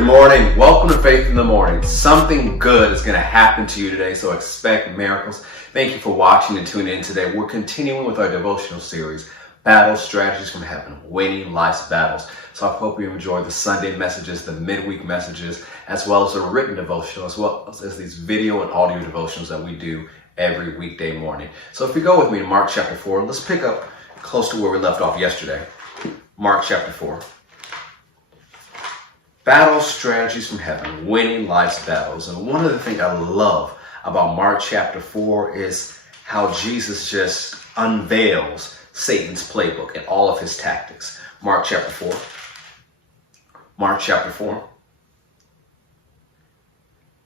Good morning. Welcome to Faith in the Morning. Something good is going to happen to you today, so expect miracles. Thank you for watching and tuning in today. We're continuing with our devotional series, Battle Strategies from Heaven, Winning Life's Battles. So I hope you enjoy the Sunday messages, the midweek messages, as well as the written devotional, as well as these video and audio devotionals that we do every weekday morning. So if you go with me to Mark chapter 4, let's pick up close to where we left off yesterday. Mark chapter 4. Battle Strategies from Heaven, Winning Life's Battles. And one of the things I love about Mark chapter 4 is how Jesus just unveils Satan's playbook and all of his tactics. Mark chapter 4. Mark chapter 4.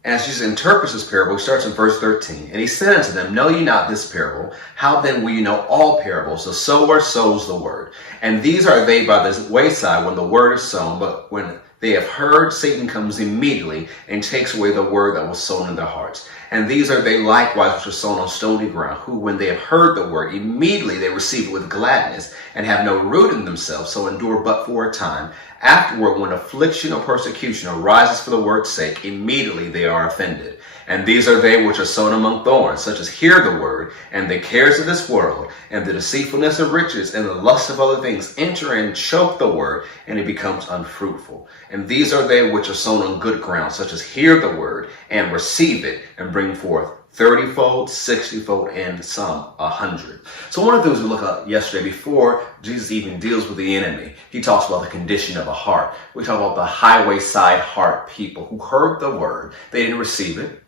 As Jesus interprets this parable, he starts in verse 13. And he said unto them, Know ye not this parable? How then will ye know all parables? The sower sows the word. And these are they by the wayside when the word is sown, but when they have heard, Satan comes immediately and takes away the word that was sown in their hearts. And these are they likewise which are sown on stony ground, who when they have heard the word, immediately they receive it with gladness, and have no root in themselves, so endure but for a time. Afterward, when affliction or persecution arises for the word's sake, immediately they are offended. And these are they which are sown among thorns, such as hear the word, and the cares of this world, and the deceitfulness of riches, and the lust of other things enter and choke the word, and it becomes unfruitful. And these are they which are sown on good ground, such as hear the word, and receive it, and bring forth 30-fold, 60-fold, and some 100. So one of the things we looked at yesterday, before Jesus even deals with the enemy, he talks about the condition of a heart. We talk about the highway side heart people who heard the word. They didn't receive it.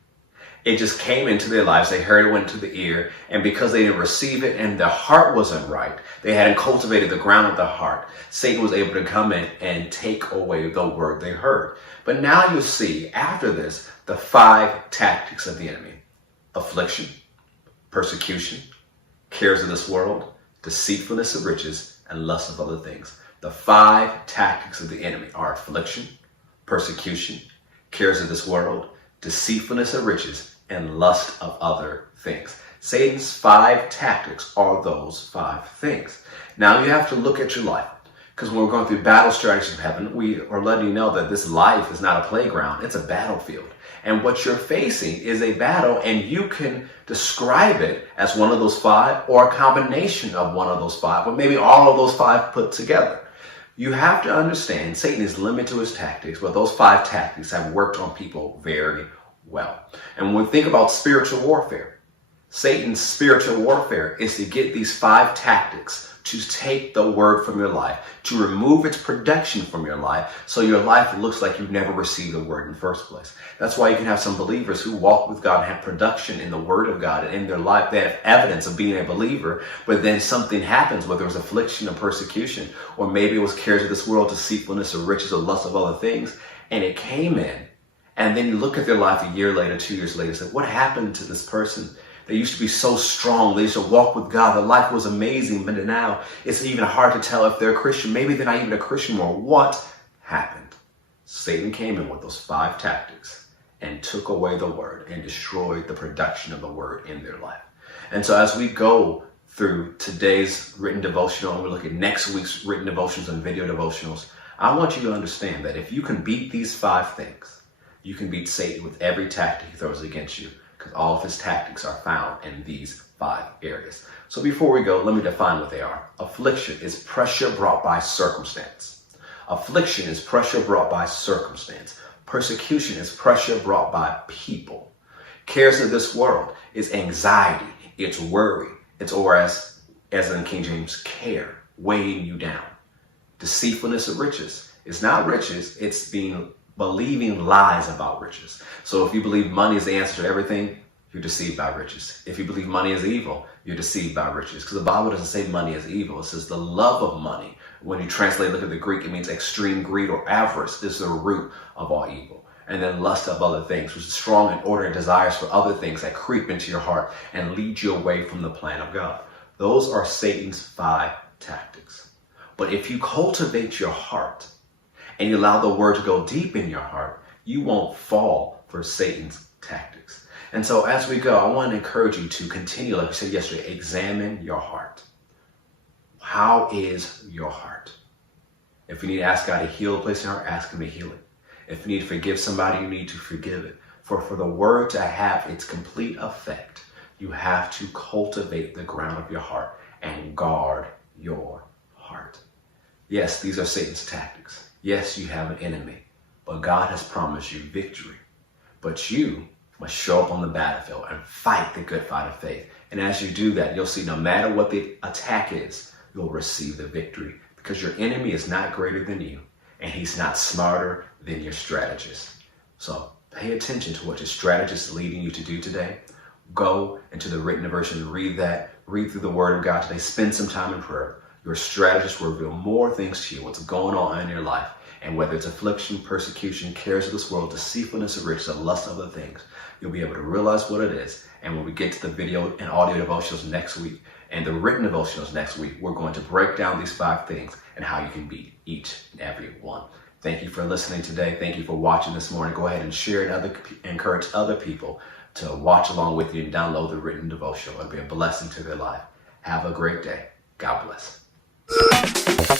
It just came into their lives. They heard it, went to the ear, and because they didn't receive it and their heart wasn't right, they hadn't cultivated the ground of the heart, Satan was able to come in and take away the word they heard. But now you see, after this, the 5 tactics of the enemy. Affliction, persecution, cares of this world, deceitfulness of riches, and lust of other things. The 5 tactics of the enemy are affliction, persecution, cares of this world, deceitfulness of riches, and lust of other things. Satan's 5 tactics are those 5 things. Now you have to look at your life, because when we're going through battle strategies of heaven, we are letting you know that this life is not a playground, it's a battlefield. And what you're facing is a battle, and you can describe it as one of those 5 or a combination of one of those 5, or maybe all of those 5 put together. You have to understand Satan is limited to his tactics, but those 5 tactics have worked on people very well. And when we think about spiritual warfare, Satan's spiritual warfare is to get these 5 tactics to take the word from your life, to remove its production from your life, so your life looks like you've never received the word in the first place. That's why you can have some believers who walk with God and have production in the word of God and in their life. They have evidence of being a believer, but then something happens, whether it was affliction or persecution, or maybe it was cares of this world, deceitfulness or riches or lust of other things, and it came in. And then you look at their life a year later, 2 years later, and say, what happened to this person? They used to be so strong. They used to walk with God. Their life was amazing. But now it's even hard to tell if they're a Christian. Maybe they're not even a Christian more. What happened? Satan came in with those 5 tactics and took away the word and destroyed the production of the word in their life. And so as we go through today's written devotional, and we look at next week's written devotionals and video devotionals, I want you to understand that if you can beat these 5 things, you can beat Satan with every tactic he throws against you, because all of his tactics are found in these 5 areas. So before we go, let me define what they are. Affliction is pressure brought by circumstance. Affliction is pressure brought by circumstance. Persecution is pressure brought by people. Cares of this world is anxiety, it's worry, it's or as in King James, care, weighing you down. Deceitfulness of riches is not riches, it's believing lies about riches. So if you believe money is the answer to everything, you're deceived by riches. If you believe money is evil, you're deceived by riches. Because the Bible doesn't say money is evil. It says the love of money. When you translate, look at the Greek, it means extreme greed or avarice is the root of all evil. And then lust of other things, which is strong and inordinate desires for other things that creep into your heart and lead you away from the plan of God. Those are Satan's 5 tactics. But if you cultivate your heart, and you allow the word to go deep in your heart, you won't fall for Satan's tactics. And so as we go, I want to encourage you to continue, like we said yesterday, examine your heart. How is your heart? If you need to ask God to heal a place in your heart, ask him to heal it. If you need to forgive somebody, you need to forgive it. For the word to have its complete effect, you have to cultivate the ground of your heart and guard your heart. Yes, these are Satan's tactics. Yes, you have an enemy, but God has promised you victory. But you must show up on the battlefield and fight the good fight of faith. And as you do that, you'll see no matter what the attack is, you'll receive the victory, because your enemy is not greater than you, and he's not smarter than your strategist. So pay attention to what your strategist is leading you to do today. Go into the written version, read that, read through the word of God today, spend some time in prayer. Your strategist will reveal more things to you, what's going on in your life. And whether it's affliction, persecution, cares of this world, deceitfulness of riches, and lust of other things, you'll be able to realize what it is. And when we get to the video and audio devotionals next week and the written devotionals next week, we're going to break down these 5 things and how you can beat each and every one. Thank you for listening today. Thank you for watching this morning. Go ahead and share and encourage other people to watch along with you and download the written devotional. It'll be a blessing to their life. Have a great day. God bless.